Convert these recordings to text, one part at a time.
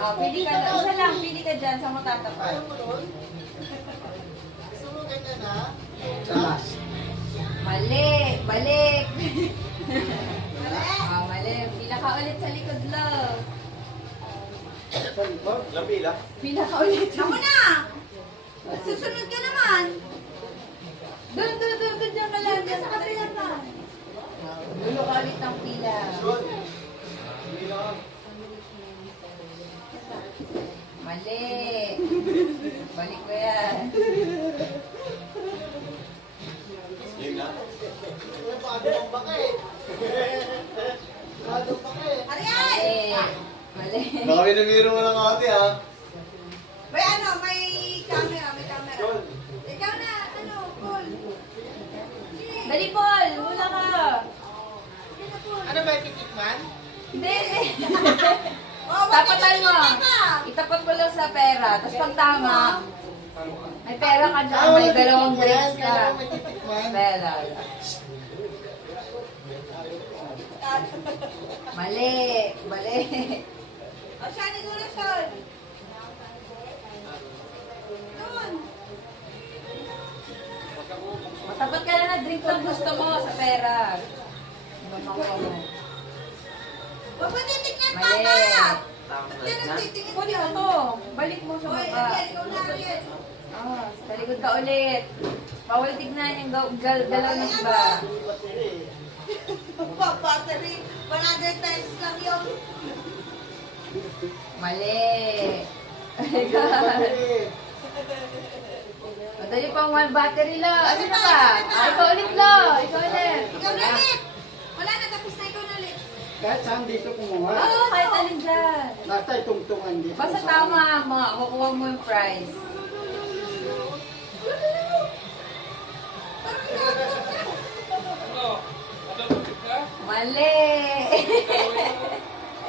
Oh, pili ka lang. Isa lang, pili ka dyan sa matatapat. Sumugan ka na? Talas. Mali, balik. Ah, mali. Pila ka ulit sa likod lang. Lapila. Pila ka ulit. Ako na! Susunod ka naman. Doon dyan ka lang. Dyan Sa kabila pa. Dulo ka ulit ng pila. Mali. Balik ko yan. Yun na. Paano baka eh? Paano baka eh? Ariel! Mali. Mali. Baka binamiro mo ng ate ha. May ano, may camera, may camera. Ikaw na, ano, Paul. Dali, Paul. Mula ka. Ano ba yung titikman? Hindi. Oh, Tapatan mo. ka. Itapat mo lang sa pera. Tapos pag tama, may pera ka dyan. May dalawang drinks ka. Kailangan may titikman. Pera. Mali. Mali. O, siya ni Gula, Sean. Doon. Matapat ka lang na drink lang gusto mo sa pera. Mamakuha mo. Huwag mo titikman, Mali. Papa. Ba't ka nagtitingin Kunin mo dyan? to. Balik mo sa Hoy, baba. Ariel, ikaw na, Ariel. Ah, sa likod ka ulit. Bawal tignan yung galaw ng iba. Battery, 100 pesos lang yun. Mali. Madali pang one battery lang. Ano na ba? Ah, ikaw ulit lang. Ikaw ulit. Ikaw na ulit. Wala na, tapos na ikaw na ulit. Kahit saan dito kumuha. Oo, kahit alin dyan. Basta itungtungan dito. Basta tama, makukuha mo yung prize. Mali.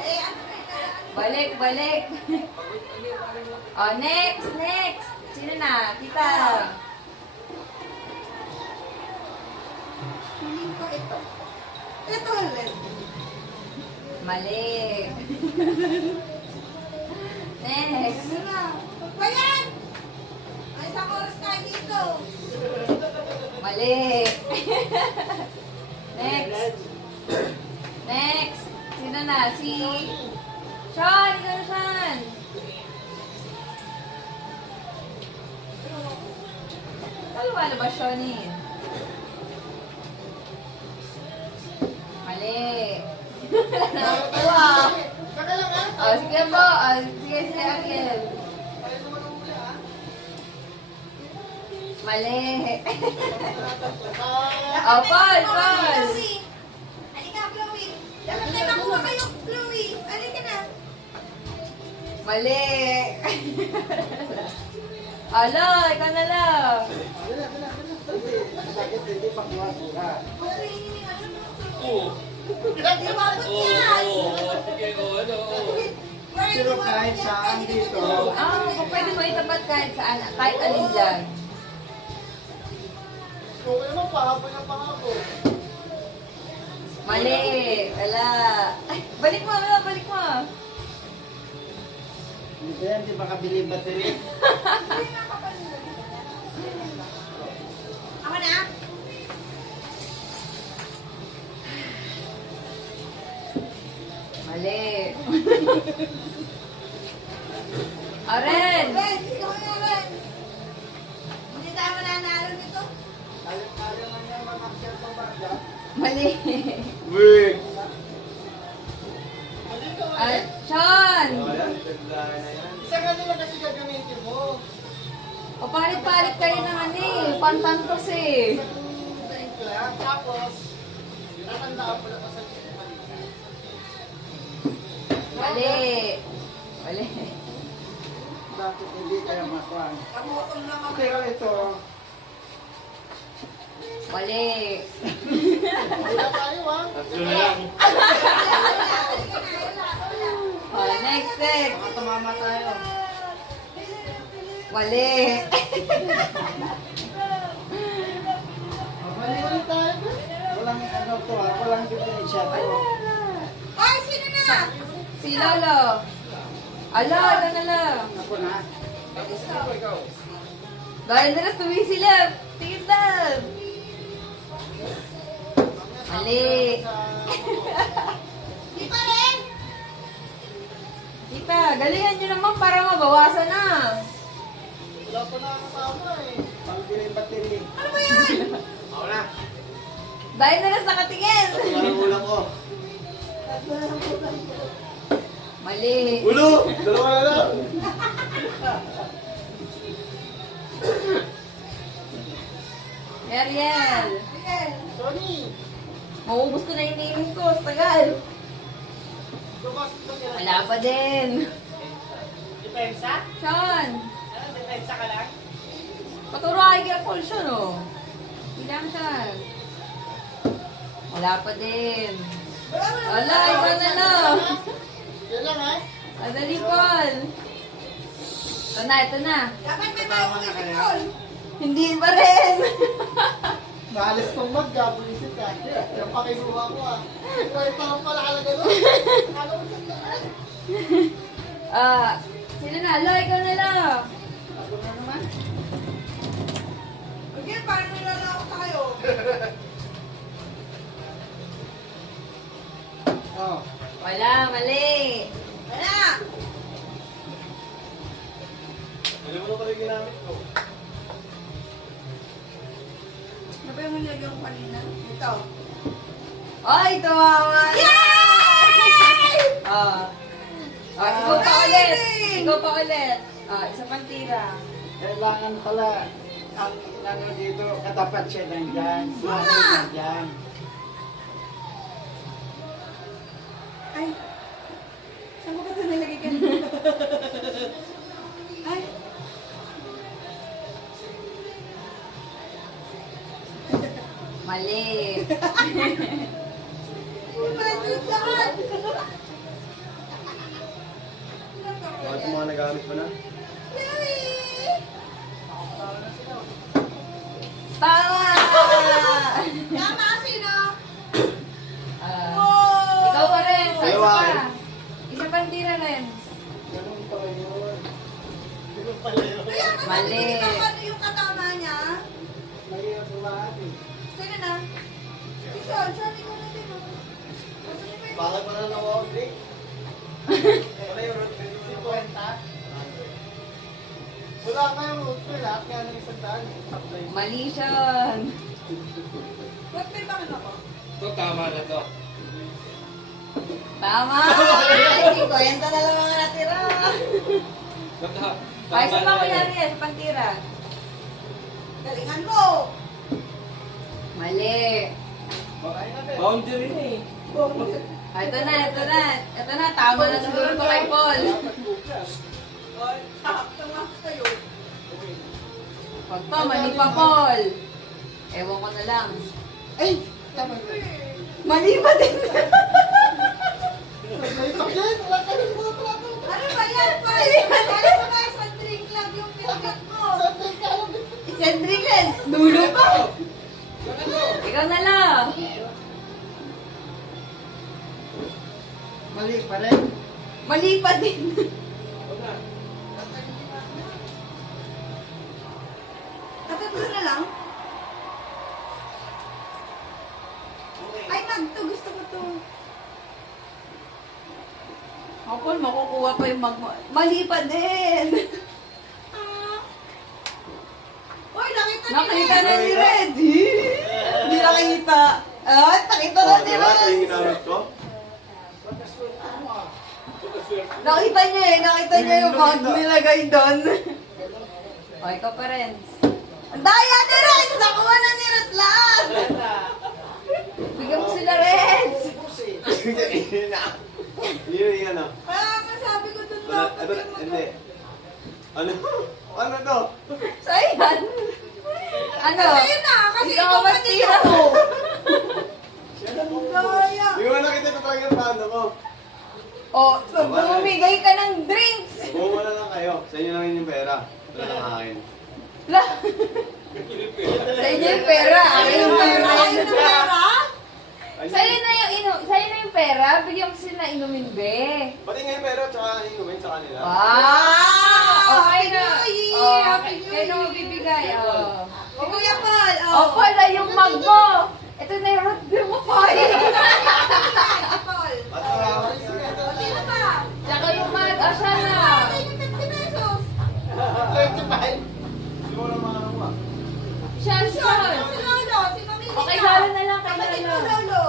Eh, ano na ito? Balik, balik. Oh, next, next. Sino na? Kita. Feeling ko ito. Ito ulit. Mali. Next. Ano na? Bayan! May isang oras tayo dito. Mali. Next. Next. Sino na? Si Sean. Ikaw na, Sean. Ano ba, Seanin? Mali. Wow. Saka lang ha? Oh, sige po. Oh, sige, Ariel. Mali. Oh, Paul. Chloe. Halika, Chloe. Dapat na nakuha kayo, Chloe. Halika na. Mali. Alo, ikaw na lang. Bakit hindi pa kuha-kuha? Okay, ano mo? Hindi umabot yan. Pero kahit saan dito. Ah, kung pwede mo itapat kahit saan, kahit alin dyan. Okay naman, pahapon ang pahapon. Mali. Wala. Ay, balik mo, balik mo. Hindi ba yan, di ba kabili battery? Ako na? Mali. Aren. Ben, ikaw na, Ben. Hindi tayo mananalo nito. Kaya nga niya makakyat ng bagya. Mali. Wait! Sean. Isa nga nila kasi gagamitin mo. Papalit-palit kayo ng ano eh. Pantantos eh. Drink lang. Tapos, tatandaan pala pa sa Mali. Mali. Bakit hindi kaya makuha? Kamukong lang ako. Pero ito, Mali. Wala tayo ha. Oh, next. baka tumama tayo. Mali. Mabalik tayo. Walang ano to ha, walang diferensya to. Ay, sino na? Si Lolo. Ala, na lang. Ako na. Dahil na lang tuwi sila. Tingin lang. Mali. Di pa rin. Tita, galingan nyo naman para mabawasan na. Wala pa na kasama eh. Pambili yung battery. Ano ba yan? Ako na. Dahil na lang sa katingin. Parang ulang ko. Mali. Ulo! Dalawa na lang. Ariel. Sige. Tony! Maubos ko na yung nainis ko. Tagal. Lumas ito nila. Wala pa din. Depensa? Sean. Ano, depensa ka lang? Paturo kay kaya Paul siya, no? Bilang siya. Wala pa din. Wala, iba na lang. Yan lang ha? Madali, Paul. Ito na. Dapat may mayroong isipon. Hindi pa rin. Naalis tong mag-gabulisit ka. Yung pakinuha ko ah. Ito lang pala kalaga doon. Kala ko sa daan. Sino na? Lo, ikaw na lang. Ako na naman. Sige, paano nilalako tayo? Oh. Wala, mali. Wala. Alam mo na pala yung ginamit ko. Ano ba yung nilagyan ko kanina? Ito. Ay, tumawa na! Yay! Ikaw pa ulit. Ikaw pa ulit. Isa pang tira. Kailangan pala ang ano dito, katapat siya nandyan. Ano nandyan. Ay. Saan ko ba ito nilagay kanina? Ay. Mali. Imagine lahat. Bakit mga nagamit mo na? Yay! Tama! Tama, sino? Ikaw pa rin. Isa Ayaw, pa. ay. Isa pang tira rin. Ganun pala yun. Sino pala yun? Kaya nga Mali. sabi ko ano yung katama niya. Mahirap bumahan eh. Sino na? Si Sean. Sean, ikaw na din. Oh. Gusto niyo ba yun? Bakit pa na nawawag Rick? Wala yung road trip. 50? Wala kayong road trip. Lahat nga ng isang daan. Supply. Mali siya. Ba't may bakit ako? Ito tama na to. Tama! Ay, 50 na lang mga natira. Ay, isa pa kuya rin. Isa pang tira. Galingan mo! Mali. Boundary na eh. Ito na, ito na. Ito na, tama na siguro ko kay Paul. Ay, tama kayo. Pag to, mali pa Paul. Ewan ko na lang. Ay! Tama yun. Mali pa din. Ano ba yan, Pai? Ano ba ba sa drink lang yung pinagat mo? Isang drink lang. Dulo pa. Ikaw na lang. Mali pa rin. Mali pa din. Tatatlo na lang? Ay, magto. Gusto ko to. Ako, Paul, makukuha pa yung mali pa din. Uy, nakita niyo Nakita yan. na ni Red. Hindi nakita. Nakita na ni Red. ginamit ko? Nakita niya eh. Nakita niya yung bag nilagay doon. O, ikaw pa rin. Ang daya ni Red! Nakuha na ni Red lahat! Bigyan mo sila Red! Yun yung ano. Kaya nga sabi ko dun Wala, dapat ano, yung hindi. Ano? Ano to? So, ayan. Ano? Sa'yo na, kasi Ikaw ikaw ba pa tira dito. mo? Daya. Hindi mo nakita ko talaga yung paano ko. O, bumigay ka ng drinks. Bumula na lang kayo. Sa inyo lang yun yung pera. Wala nang akin. La. Sa inyo yung pera. Akin yung pera. Ayun na pera? Sa'yo na yung sa'yo na yung pera, bigyan ko sila inumin, be. Pati ngayon pero tsaka inumin sa kanila. Wow! Okay na. Happy New Oh, Year! Happy New kayo na Year! magbibigay. Oh. O, Kuya Paul! Oh, pala yung mug mo. Ito na yung root beer mo, Paul. Paul! At saka, O, sino pa? Tsaka yung mug. Oh, siya na. Ay, yung 50 pesos! 25. hindi mo lang makakuha. Siya, Si siya. Lolo! Si Mami Lina! Okay, lalo na lang kay Kapatid mo, Lolo. Lolo!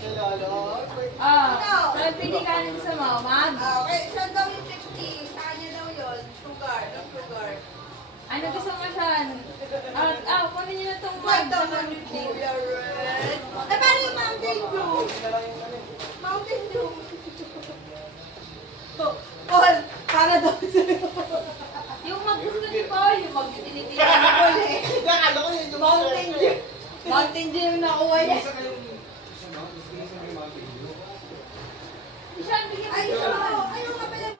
Kay Lolo. Ah, so pili ka ng sa mga mug. Okay, siya daw yung 50. Sa kanya daw yun. Sugar. No sugar. Ano gusto mo siya? Kunin niyo na itong mug. Wag daw na ni Kuya Red. Eh, paano yung Mountain Dew? Mountain Dew. To, Paul, para daw sa'yo. Yung mug gusto ni Paul, yung mug yung tinitira ni Paul eh. Akala ko yun yung Mountain Dew. Mountain Dew yung nakuha niya. Isa